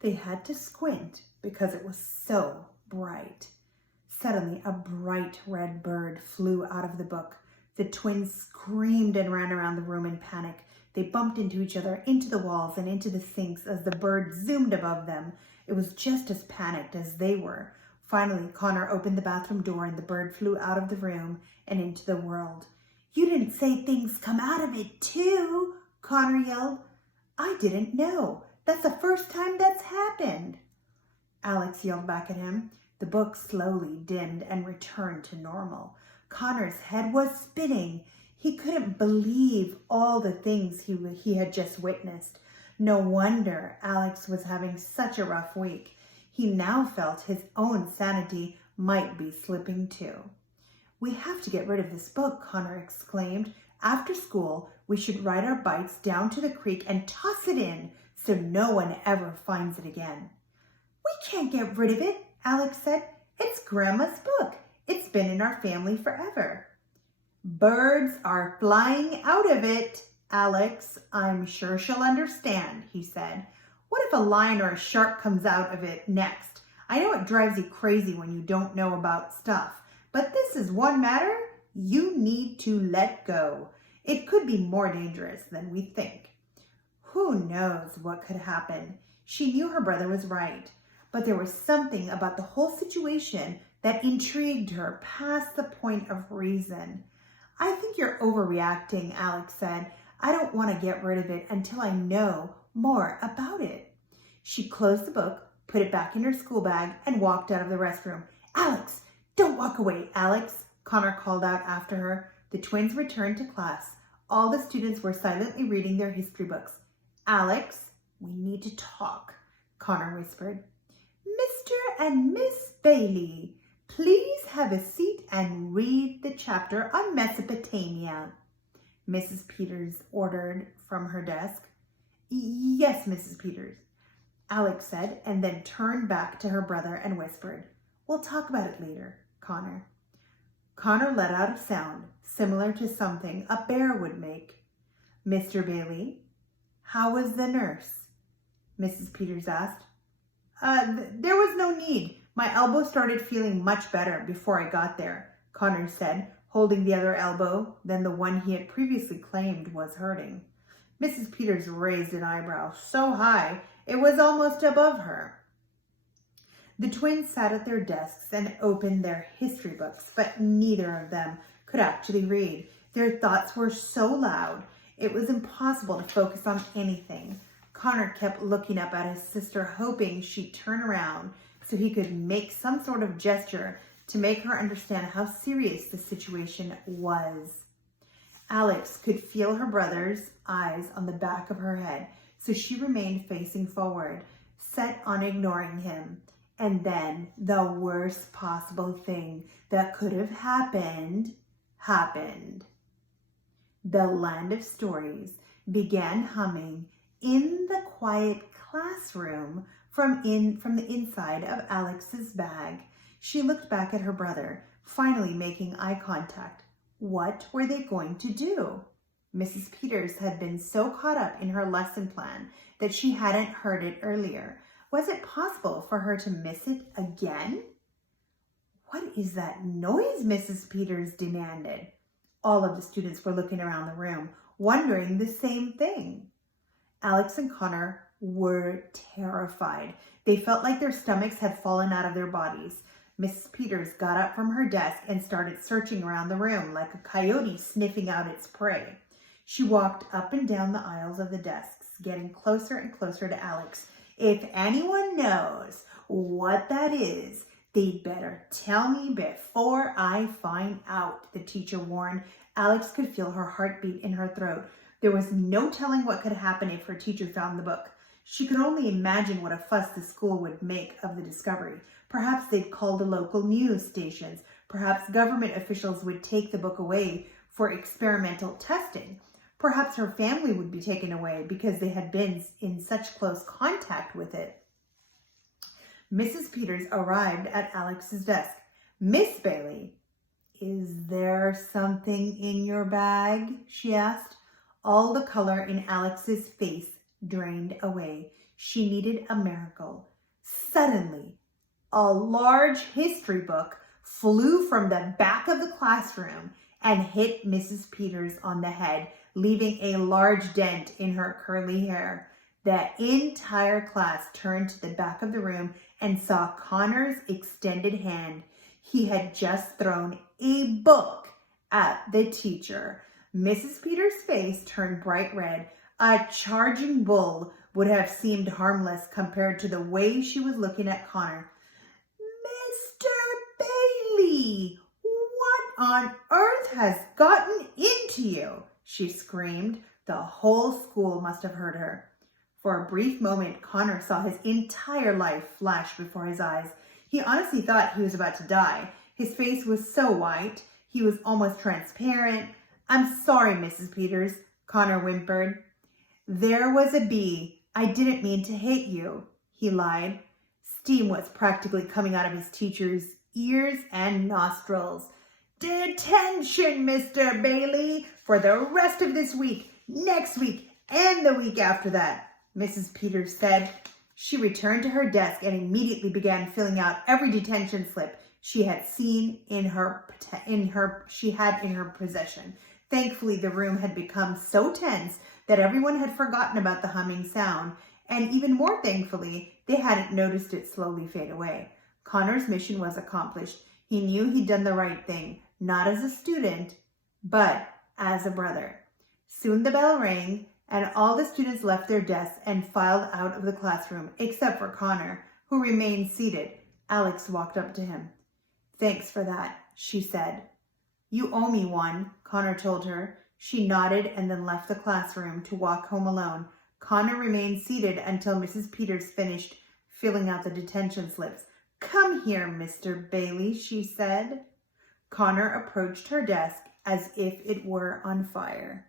They had to squint because it was so bright. Suddenly, a bright red bird flew out of the book. The twins screamed and ran around the room in panic. They bumped into each other, into the walls, and into the sinks as the bird zoomed above them. It was just as panicked as they were. Finally, Connor opened the bathroom door and the bird flew out of the room and into the world. "You didn't say things come out of it too," Connor yelled. "I didn't know. That's the first time that's happened." Alex yelled back at him. The book slowly dimmed and returned to normal. Connor's head was spinning. He couldn't believe all the things he had just witnessed. No wonder Alex was having such a rough week. He now felt his own sanity might be slipping too. "We have to get rid of this book," Connor exclaimed. "After school, we should ride our bikes down to the creek and toss it in so no one ever finds it again." "We can't get rid of it," Alex said. "It's Grandma's book. It's been in our family forever." "Birds are flying out of it, Alex. I'm sure she'll understand," he said. "What if a lion or a shark comes out of it next? I know it drives you crazy when you don't know about stuff, but this is one matter you need to let go. It could be more dangerous than we think." Who knows what could happen? She knew her brother was right, but there was something about the whole situation that intrigued her past the point of reason. "I think you're overreacting," Alex said. "I don't want to get rid of it until I know more about it." She closed the book, put it back in her school bag, and walked out of the restroom. "Alex, don't walk away, Alex," Connor called out after her. The twins returned to class. All the students were silently reading their history books. "Alex, we need to talk," Connor whispered. "Mr. and Miss Bailey, please have a seat and read the chapter on Mesopotamia," Mrs. Peters ordered from her desk. "Yes, Mrs. Peters," Alex said, and then turned back to her brother and whispered, "We'll talk about it later, Connor." Connor let out a sound similar to something a bear would make. "Mr. Bailey, how was the nurse?" Mrs. Peters asked. There was no need. My elbow started feeling much better before I got there," Connor said, holding the other elbow than the one he had previously claimed was hurting. Mrs. Peters raised an eyebrow so high it was almost above her. The twins sat at their desks and opened their history books, but neither of them could actually read. Their thoughts were so loud, it was impossible to focus on anything. Connor kept looking up at his sister, hoping she'd turn around so he could make some sort of gesture to make her understand how serious the situation was. Alex could feel her brother's eyes on the back of her head, so she remained facing forward, set on ignoring him. And then the worst possible thing that could have happened. The Land of Stories began humming in the quiet classroom from the inside of Alex's bag. She looked back at her brother, finally making eye contact. What were they going to do? Mrs. Peters had been so caught up in her lesson plan that she hadn't heard it earlier. Was it possible for her to miss it again? "What is that noise?" Mrs. Peters demanded. All of the students were looking around the room, wondering the same thing. Alex and Connor were terrified. They felt like their stomachs had fallen out of their bodies. Mrs. Peters got up from her desk and started searching around the room like a coyote sniffing out its prey. She walked up and down the aisles of the desks, getting closer and closer to Alex. "If anyone knows what that is, they'd better tell me before I find out," the teacher warned. Alex could feel her heartbeat in her throat. There was no telling what could happen if her teacher found the book. She could only imagine what a fuss the school would make of the discovery. Perhaps they'd call the local news stations. Perhaps government officials would take the book away for experimental testing. Perhaps her family would be taken away because they had been in such close contact with it. Mrs. Peters arrived at Alex's desk. "Miss Bailey, is there something in your bag?" she asked. All the color in Alex's face drained away. She needed a miracle. Suddenly, a large history book flew from the back of the classroom and hit Mrs. Peters on the head, leaving a large dent in her curly hair. The entire class turned to the back of the room and saw Connor's extended hand. He had just thrown a book at the teacher. Mrs. Peters' face turned bright red. A charging bull would have seemed harmless compared to the way she was looking at Connor. Mr. Bailey, what on earth has gotten into you? She screamed. The whole school must have heard her. For a brief moment, Connor saw his entire life flash before his eyes. He honestly thought he was about to die. His face was so white, he was almost transparent. I'm sorry, Mrs. Peters, Connor whimpered. There was a bee. I didn't mean to hit you, he lied. Steam was practically coming out of his teacher's ears and nostrils. Detention, Mr. Bailey, for the rest of this week, next week, and the week after that, Mrs. Peters said. She returned to her desk and immediately began filling out every detention slip she had in her possession. Thankfully, the room had become so tense that everyone had forgotten about the humming sound, and even more thankfully, they hadn't noticed it slowly fade away. Connor's mission was accomplished. He knew he'd done the right thing, not as a student, but as a brother. Soon the bell rang, and all the students left their desks and filed out of the classroom, except for Connor, who remained seated. Alex walked up to him. Thanks for that, she said. You owe me one, Connor told her. She nodded and then left the classroom to walk home alone. Connor remained seated until Mrs. Peters finished filling out the detention slips. Come here, Mr. Bailey, she said. Connor approached her desk as if it were on fire.